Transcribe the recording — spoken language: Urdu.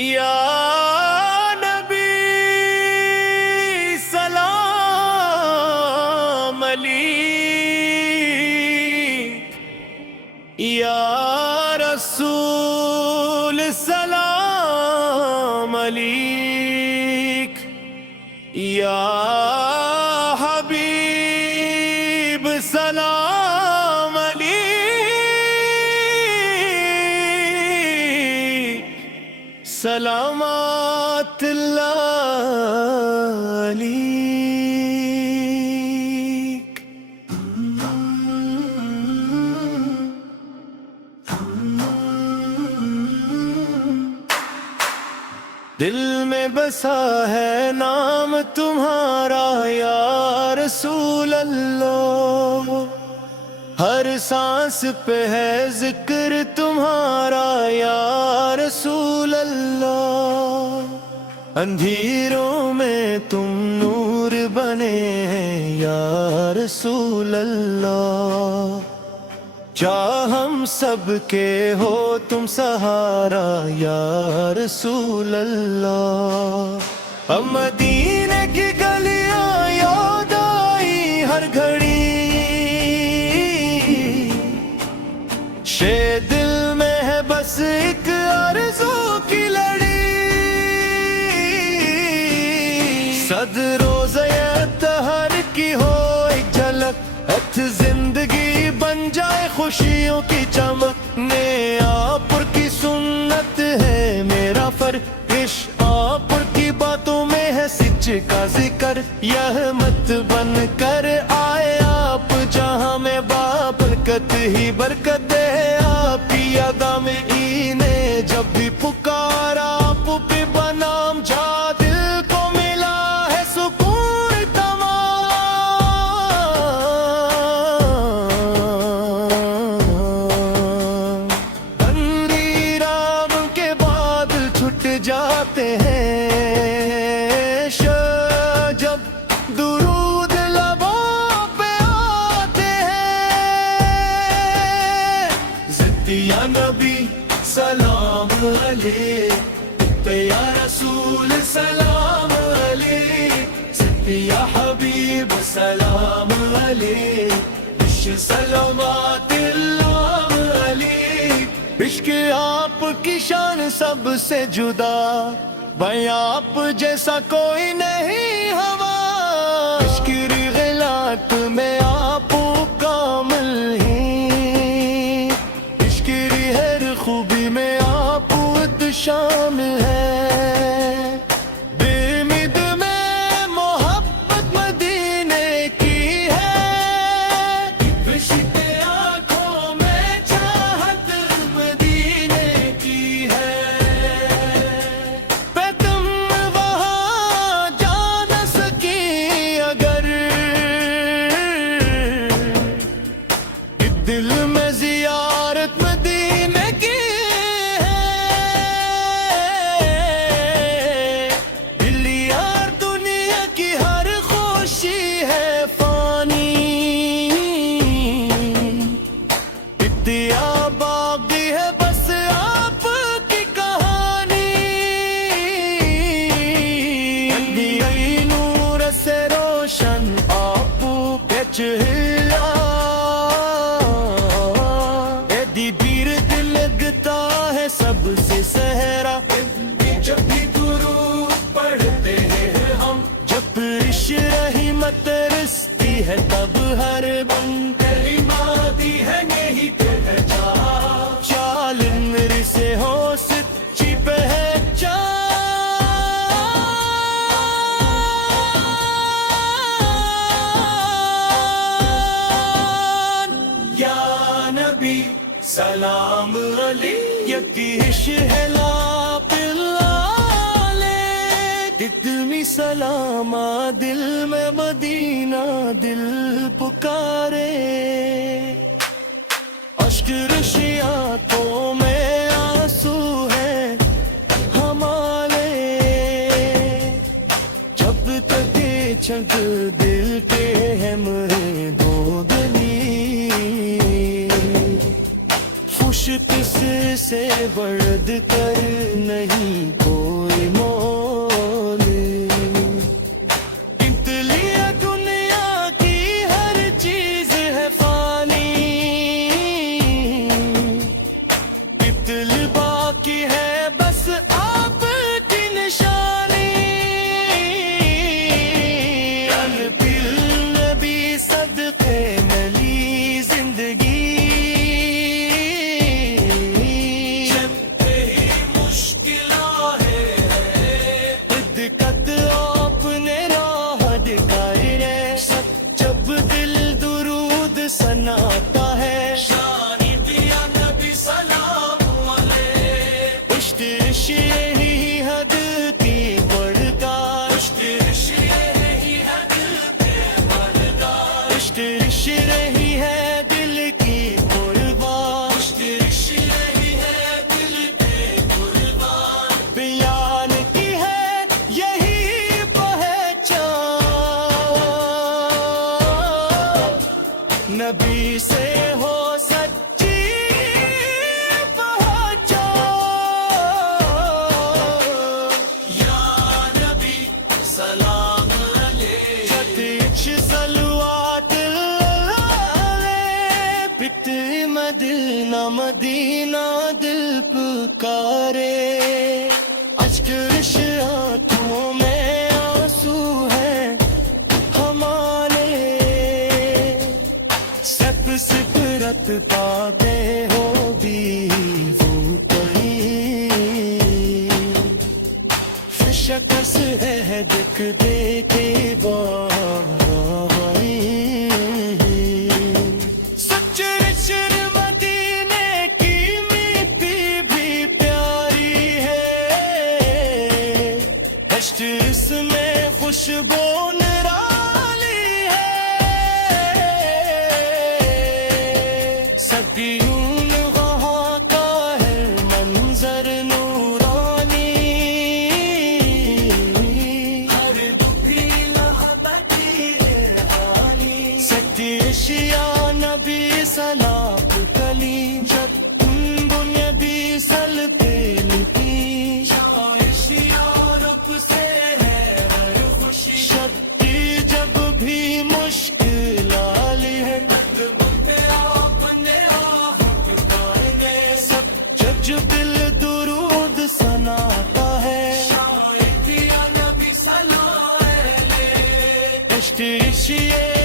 یا نبی سلام علیک، یا رسول سلام علیک، یا حبیب سلام علیک، سلامات اللہ علیک۔ دل میں بسا ہے نام تمہارا یا رسول اللہ، ہر سانس پہ ہے ذکر تمہارا یا رسول اللہ، اندھیروں میں تم نور بنے ہیں یا رسول اللہ، کیا ہم سب کے ہو تم سہارا یا رسول اللہ۔ اب مدینے کی گلیاں یاد آئی ہر گھڑی، شے دل میں ہے بس ایک آرزو کی لڑی، صد روزہ طہر کی ہو ایک جھلک، ہتھ زندگی بن جائے خوشیوں کی چمک، نے آپر کی سنت ہے میرا فرش، آپر کی باتوں میں ہے سچ کا ذکر، یہ مت بن کر آئے آپ جہاں میں بابرکت ہی برکت ہے، آپ کی ادا میں اینے جب بھی پکارا آپ پہ بنام جا، دل کو ملا ہے سکون تمام، بندی رام کے بادل چھٹ جاتے ہیں، جب درود لبوں پہ آتے ہیں، یا نبی سلام علیک، یا رسول سلام علیک، یا حبیب سلام علیک، سلامات اللہ علیک۔ عشق آپ کی شان سب سے جدا، بھائی آپ جیسا کوئی نہیں ہوا، عشق رغلات میں آپ کامل ہیں، عشق ہر خوبی میں آپ شامل ہے، بے امید میں محبت مدینے کی ہے، بشتے آنکھوں میں چاہت مدینے کی ہے، پہ تم وہاں جا نہ سکی اگر، دل میں زیارت مدینے کی باقی ہے بس آپ کی کہانی، نور سے روشن آپ کے چہرہ، ایدی بیر دل لگتا ہے سب سے سہرا، جب بھی درود پڑھتے ہیں ہم، جب عشق رحمت رستی ہے تب ہر بن کلماتی ہے یہی چال میرے سے ہو سچی پہچان، یا نبی سلام علیک، ہے لا دل سلام دل میں مدینہ دل پکارے، اشک رشیاں تو میں آنسو ہے ہمارے، جب تک چھنک دل کے ہم دو دنی، خوش کس سے بڑھ کر نہیں کو مدینہ دل پکارے اشک رش آنکھوں میں آنسو ہے ہمارے سب سپرت پاتے ہو بھی وہ کہیں شکس ہے دکھ دے کے سچ رشر مدینے کی میٹھی بھی پیاری ہے ہشت اس میں خوشبو نرالی ہے صدیون وہاں کا ہے منظر نورانی ہر دکھی لحظتی روحانی سچی اشیا نبی سلاپ کلی جت دنیا بھی سل پیل کی اشیا رب سے ہے ہر خوشی شکتی جب بھی مشکل آلی ہے سب جب دل درود سناتا ہے عشق عشق